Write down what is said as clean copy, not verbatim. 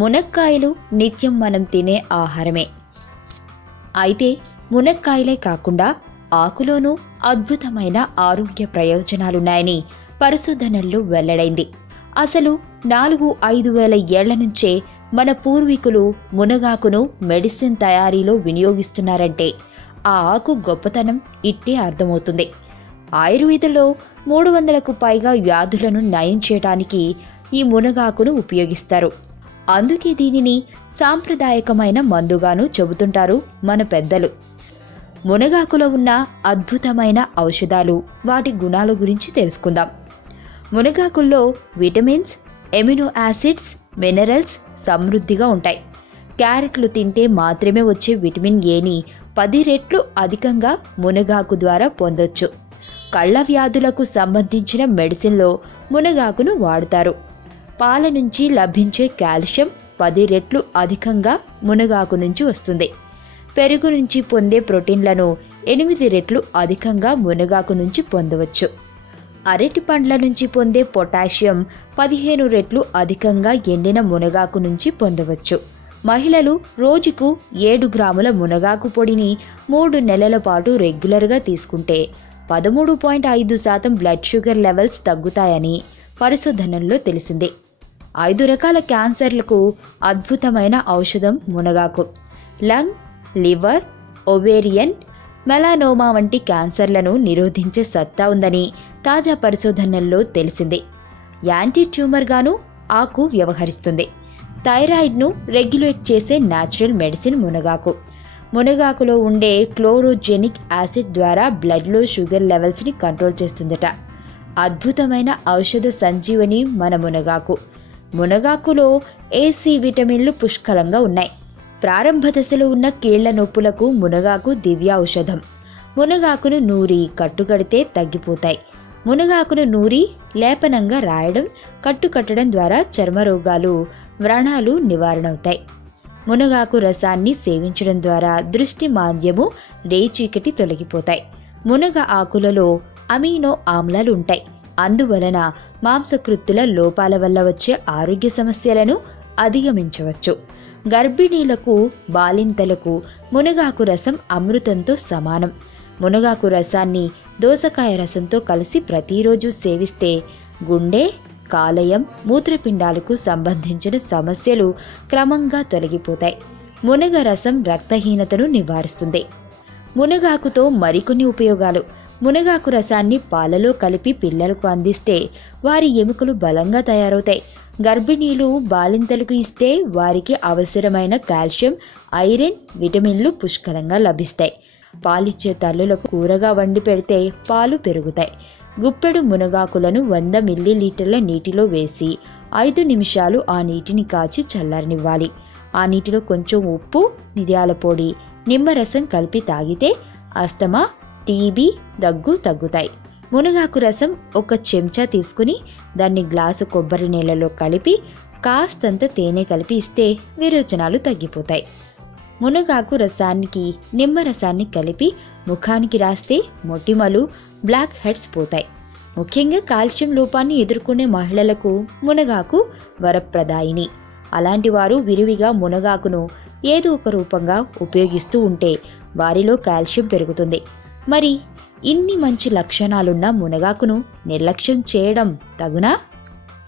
మునక్కాయలు నిత్యం మనం తినే ఆహారమే. అయితే మునక్కాయలే కాకుండా ఆకులోనూ అద్భుతమైన ఆరోగ్య ప్రయోజనాలున్నాయని పరిశోధనల్లో వెల్లడైంది. అసలు 4-5 వేల ఏళ్ల నుంచే మన పూర్వీకులు మునగాకును మెడిసిన్ తయారీలో వినియోగిస్తున్నారంటే ఆ ఆకు గొప్పతనం ఇట్టే అర్థమవుతుంది. ఆయుర్వేదంలో 300కు పైగా వ్యాధులను నయం చేయడానికి ఈ మునగాకును ఉపయోగిస్తారు. అందుకే దీనిని సాంప్రదాయకమైన మందుగాను చెబుతుంటారు మన పెద్దలు. మునగాకులో ఉన్న అద్భుతమైన ఔషధాలు, వాటి గుణాల గురించి తెలుసుకుందాం. మునగాకుల్లో విటమిన్స్, ఎమినో యాసిడ్స్, మినరల్స్ సమృద్ధిగా ఉంటాయి. క్యారెట్లు తింటే మాత్రమే వచ్చే విటమిన్ ఏని 10 రెట్లు అధికంగా మునగాకు ద్వారా పొందొచ్చు. కళ్ళ వ్యాధులకు సంబంధించిన మెడిసిన్లో మునగాకును వాడతారు. పాల నుంచి లభించే కాల్షియం 10 రెట్లు అధికంగా మునగాకు నుంచి వస్తుంది. పెరుగు నుంచి పొందే ప్రోటీన్లను 8 రెట్లు అధికంగా మునగాకు నుంచి పొందవచ్చు. అరటి పండ్ల నుంచి పొందే పొటాషియం 15 రెట్లు అధికంగా ఎండిన మునగాకు నుంచి పొందవచ్చు. మహిళలు రోజుకు 7 గ్రాముల మునగాకు పొడిని 3 నెలల పాటు రెగ్యులర్గా తీసుకుంటే 13.5% బ్లడ్ షుగర్ లెవెల్స్ తగ్గుతాయని పరిశోధనల్లో తెలిసింది. 5 రకాల క్యాన్సర్లకు అద్భుతమైన ఔషధం మునగాకు. లంగ్, లివర్, ఓవేరియన్, మెలానోమా వంటి క్యాన్సర్లను నిరోధించే సత్తా ఉందని తాజా పరిశోధనల్లో తెలిసింది. యాంటీ ట్యూమర్గాను ఆకు వ్యవహరిస్తుంది. థైరాయిడ్ను రెగ్యులేట్ చేసే న్యాచురల్ మెడిసిన్ మునగాకు. మునగాకులో ఉండే క్లోరోజెనిక్ యాసిడ్ ద్వారా బ్లడ్లో షుగర్ లెవెల్స్ని కంట్రోల్ చేస్తుందట. అద్భుతమైన ఔషధ సంజీవని మన మునగాకు. మునగాకులో ఏసి విటమిన్లు పుష్కలంగా ఉన్నాయి. ప్రారంభ దశలో ఉన్న కీళ్ల నొప్పులకు మునగాకు దివ్య ఔషధం. మునగాకును నూరి కట్టుకడితే తగ్గిపోతాయి. మునగాకును నూరి లేపనంగా రాయడం, కట్టుకట్టడం ద్వారా చర్మరోగాలు, వ్రణాలు నివారణవుతాయి. మునగాకు రసాన్ని సేవించడం ద్వారా దృష్టి మాంద్యము, రేచీకటి తొలగిపోతాయి. మునగ ఆకులలో అమినో ఆమ్లాలు ఉంటాయి. అందువలన మాంసకృత్తుల లోపాల వల్ల వచ్చే ఆరోగ్య సమస్యలను అధిగమించవచ్చు. గర్భిణీలకు, బాలింతలకు మునగాకు రసం అమృతంతో సమానం. మునగాకు రసాన్ని దోసకాయ రసంతో కలిసి ప్రతిరోజు సేవిస్తే గుండె, కాలేయం, మూత్రపిండాలకు సంబంధించిన సమస్యలు క్రమంగా తొలగిపోతాయి. మునగ రసం రక్తహీనతను నివారిస్తుంది. మునగాకుతో మరికొన్ని ఉపయోగాలు. మునగాకు రసాన్ని పాలలో కలిపి పిల్లలకు అందిస్తే వారి ఎముకలు బలంగా తయారవుతాయి. గర్భిణీలు, బాలింతలకు ఇస్తే వారికి అవసరమైన కాల్షియం, ఐరన్, విటమిన్లు పుష్కలంగా లభిస్తాయి. పాలిచ్చే తల్లులకు కూరగా వండి పెడితే పాలు పెరుగుతాయి. గుప్పెడు మునగాకులను 100 మిల్లీలీటర్ల నీటిలో వేసి 5 నిమిషాలు ఆ నీటిని కాచి చల్లారనివ్వాలి. ఆ నీటిలో కొంచెం ఉప్పు, మిరియాల పొడి, నిమ్మరసం కలిపి తాగితే ఆస్తమా, టీబీ, దగ్గు తగ్గుతాయి. మునగాకు రసం 1 చెంచా తీసుకుని దాన్ని గ్లాసు కొబ్బరి నీళ్ళలో కలిపి కాస్తంత తేనె కలిపి ఇస్తే విరోచనాలు తగ్గిపోతాయి. మునగాకు రసానికి నిమ్మరసాన్ని కలిపి ముఖానికి రాస్తే మొటిమలు, బ్లాక్ హెడ్స్ పోతాయి. ముఖ్యంగా కాల్షియం లోపాన్ని ఎదుర్కొనే మహిళలకు మునగాకు వరప్రదాయిని. అలాంటి వారు విరివిగా మునగాకును ఏదో ఒక రూపంగా ఉపయోగిస్తూ ఉంటే వారిలో కాల్షియం పెరుగుతుంది. మరి ఇన్ని మంచి లక్షణాలున్న మునగాకును నిర్లక్ష్యం చేయడం తగునా?